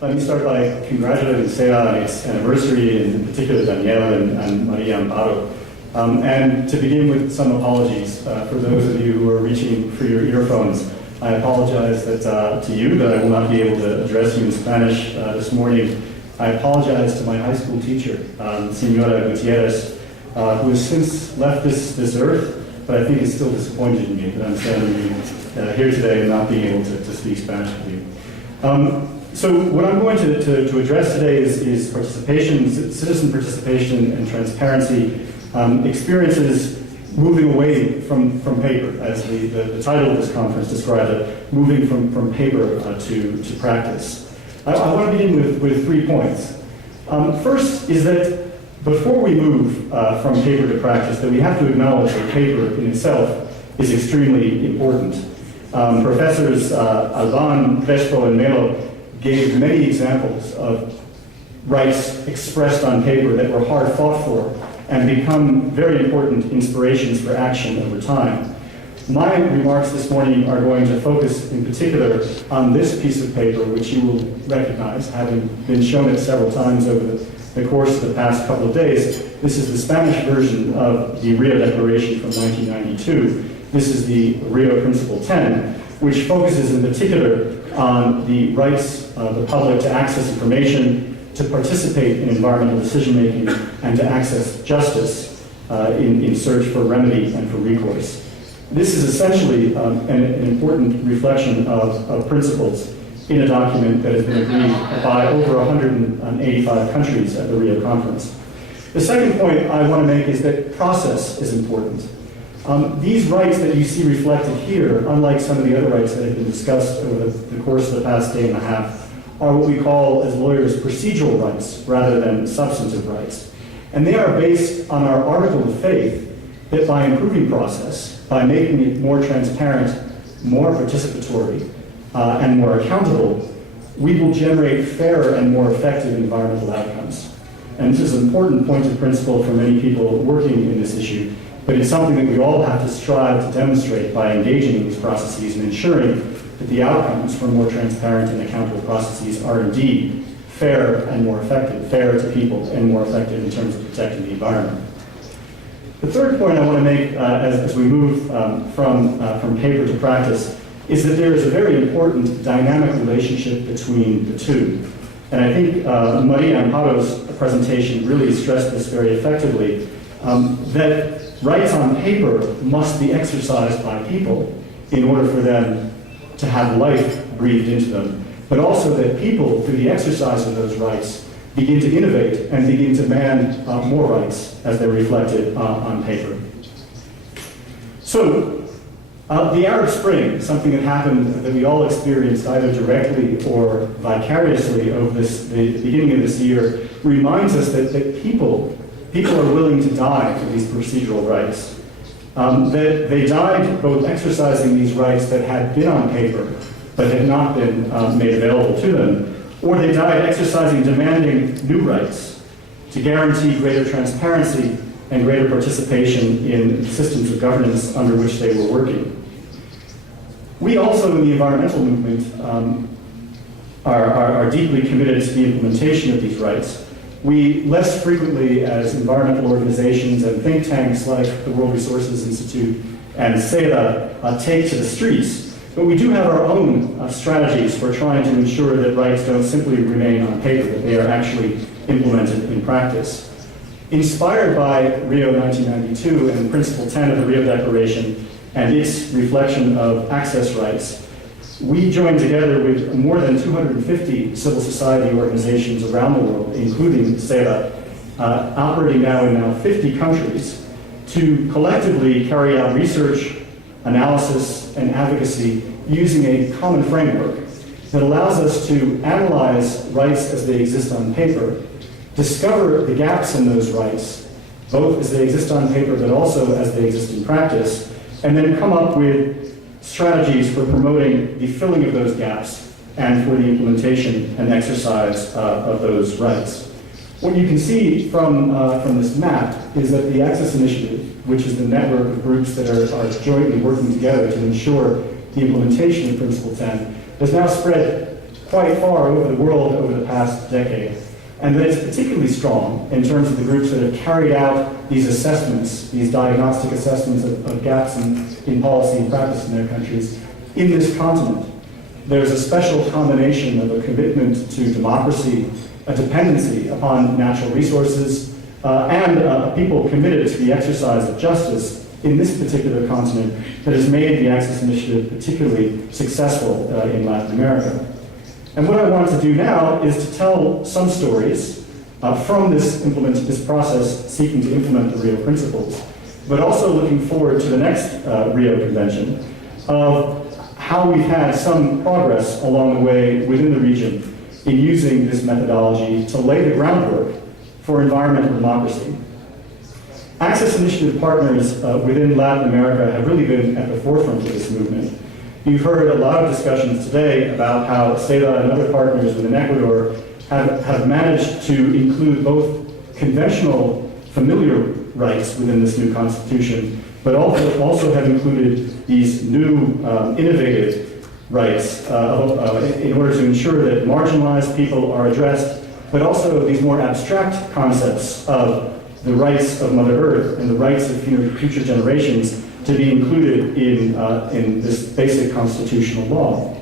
Let me start by congratulating CEDA on its anniversary, and in particular Danielle and Maria Amparo. And to begin with some apologies for those of you who are reaching for your earphones. I apologize to you that I will not be able to address you in Spanish this morning. I apologize to my high school teacher, Senora Gutierrez, who has since left this earth, but I think is still disappointed in me that I'm standing here today and not being able to speak Spanish with you. So what I'm going to address today is participation, citizen participation and transparency, experiences moving away from paper, as the title of this conference described it, moving from paper to practice. I want to begin with 3 points. First is that before we move from paper to practice, that we have to acknowledge that paper in itself is extremely important. Professors Alban, Crespo, and Melo gave many examples of rights expressed on paper that were hard fought for and become very important inspirations for action over time. My remarks this morning are going to focus in particular on this piece of paper, which you will recognize, having been shown it several times over the course of the past couple of days. This is the Spanish version of the Rio Declaration from 1992. This is the Rio Principle 10, which focuses in particular on the rights of the public to access information, to participate in environmental decision-making, and to access justice in search for remedy and for recourse. This is essentially an important reflection of principles in a document that has been agreed by over 185 countries at the Rio Conference. The second point I want to make is that process is important. These rights that you see reflected here, unlike some of the other rights that have been discussed over the course of the past day and a half, are what we call, as lawyers, procedural rights rather than substantive rights. And they are based on our article of faith that by improving process, by making it more transparent, more participatory, and more accountable, we will generate fairer and more effective environmental outcomes. And this is an important point of principle for many people working in this issue, but it's something that we all have to strive to demonstrate by engaging in these processes and ensuring that the outcomes from more transparent and accountable processes are indeed fair and more effective, fair to people and more effective in terms of protecting the environment. The third point I want to make as we move from paper to practice is that there is a very important dynamic relationship between the two. And I think Maria Amparo's presentation really stressed this very effectively, that rights on paper must be exercised by people in order for them to have life breathed into them, but also that people, through the exercise of those rights, begin to innovate and begin to demand more rights as they're reflected on paper. So, the Arab Spring, something that happened that we all experienced either directly or vicariously over the beginning of this year, reminds us that people are willing to die for these procedural rights. That they died both exercising these rights that had been on paper but had not been made available to them, or they died exercising demanding new rights to guarantee greater transparency and greater participation in systems of governance under which they were working. We also in the environmental movement are deeply committed to the implementation of these rights. We less frequently, as environmental organizations and think tanks like the World Resources Institute and CEDA, take to the streets, but we do have our own strategies for trying to ensure that rights don't simply remain on paper, that they are actually implemented in practice. Inspired by Rio 1992 and Principle 10 of the Rio Declaration and its reflection of access rights, we joined together with more than 250 civil society organizations around the world, including CEDA, operating now in 50 countries, to collectively carry out research, analysis, and advocacy using a common framework that allows us to analyze rights as they exist on paper, discover the gaps in those rights, both as they exist on paper but also as they exist in practice, and then come up with strategies for promoting the filling of those gaps and for the implementation and exercise of those rights. What you can see from this map is that the Access Initiative, which is the network of groups that are jointly working together to ensure the implementation of Principle 10, has now spread quite far over the world over the past decade, and that it's particularly strong in terms of the groups that have carried out these assessments, these diagnostic assessments of gaps in policy and practice in their countries, in this continent. There's a special combination of a commitment to democracy, a dependency upon natural resources, and a people committed to the exercise of justice in this particular continent that has made the Access Initiative particularly successful in Latin America. And what I want to do now is to tell some stories from this process seeking to implement the Rio principles, but also looking forward to the next Rio Convention of how we've had some progress along the way within the region in using this methodology to lay the groundwork for environmental democracy. Access Initiative partners within Latin America have really been at the forefront of this movement. You've heard a lot of discussions today about how CEDA and other partners within Ecuador have managed to include both conventional familiar rights within this new constitution, but also have included these new innovative rights in order to ensure that marginalized people are addressed, but also these more abstract concepts of the rights of Mother Earth and the rights of future generations to be included in this basic constitutional law.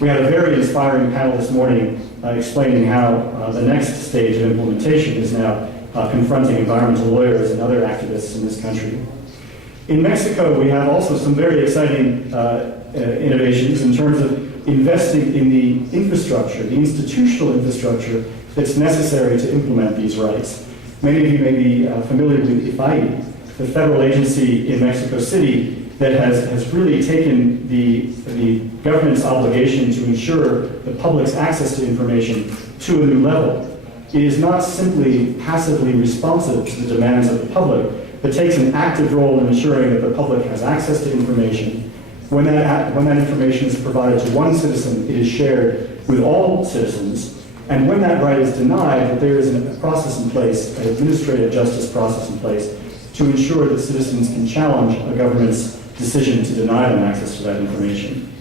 We had a very inspiring panel this morning explaining how the next stage of implementation is now confronting environmental lawyers and other activists in this country. In Mexico, we have also some very exciting innovations in terms of investing in the infrastructure, the institutional infrastructure that's necessary to implement these rights. Many of you may be familiar with IFAI, the federal agency in Mexico City that has really taken the government's obligation to ensure the public's access to information to a new level. It is not simply passively responsive to the demands of the public, but takes an active role in ensuring that the public has access to information. When that information is provided to one citizen, it is shared with all citizens. And when that right is denied, that there is a process in place, an administrative justice process in place, to ensure that citizens can challenge a government's decision to deny them access to that information.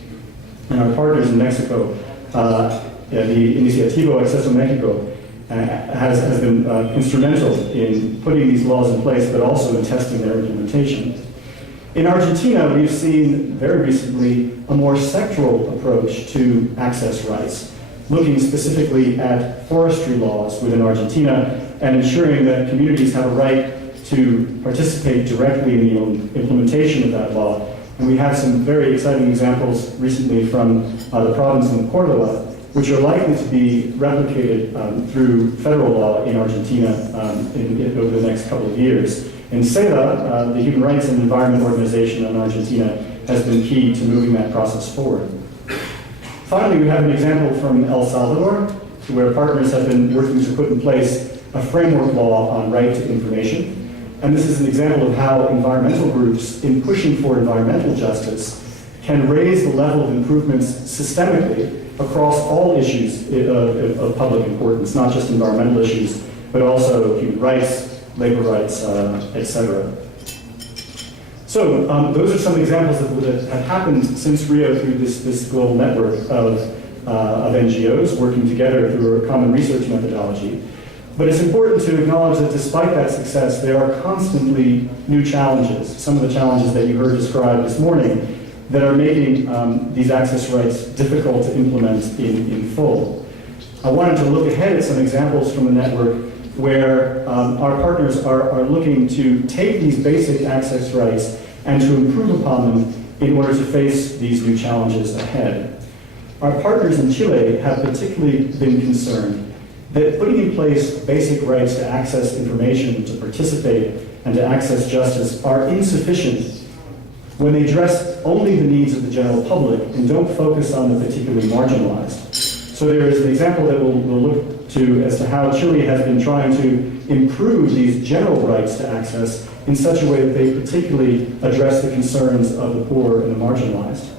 And our partners in Mexico, the Iniciativa Acceso Mexico, has been instrumental in putting these laws in place, but also in testing their implementation. In Argentina, we've seen very recently a more sectoral approach to access rights, looking specifically at forestry laws within Argentina and ensuring that communities have a right to participate directly in the implementation of that law. And we have some very exciting examples recently from the province of Córdoba, which are likely to be replicated through federal law in Argentina over the next couple of years. And CEDA, the Human Rights and Environment Organization in Argentina, has been key to moving that process forward. Finally, we have an example from El Salvador, where partners have been working to put in place a framework law on right to information. And this is an example of how environmental groups, in pushing for environmental justice, can raise the level of improvements systemically across all issues of public importance, not just environmental issues, but also human rights, labor rights, etc. So those are some examples that have happened since Rio through this global network of NGOs working together through a common research methodology. But it's important to acknowledge that despite that success, there are constantly new challenges. Some of the challenges that you heard described this morning that are making these access rights difficult to implement in full. I wanted to look ahead at some examples from the network where our partners are looking to take these basic access rights and to improve upon them in order to face these new challenges ahead. Our partners in Chile have particularly been concerned that putting in place basic rights to access information, to participate, and to access justice are insufficient when they address only the needs of the general public and don't focus on the particularly marginalized. So there is an example that we'll look to as to how Chile has been trying to improve these general rights to access in such a way that they particularly address the concerns of the poor and the marginalized.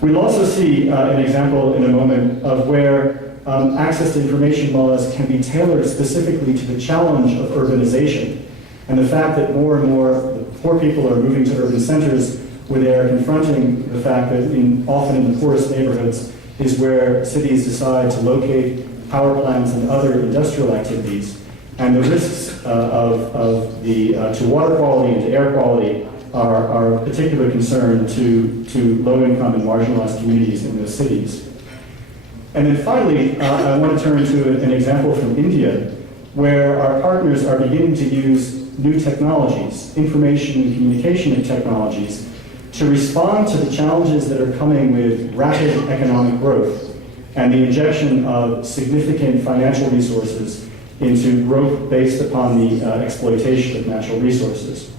We'll also see an example in a moment of where access to information laws can be tailored specifically to the challenge of urbanization and the fact that more and more poor people are moving to urban centers where they are confronting the fact that often in the poorest neighborhoods, is where cities decide to locate power plants and other industrial activities, and the risks to water quality and to air quality are of particular concern to low-income and marginalized communities in those cities. And then finally, I want to turn to an example from India, where our partners are beginning to use new technologies, information and communication technologies, to respond to the challenges that are coming with rapid economic growth and the injection of significant financial resources into growth based upon the exploitation of natural resources.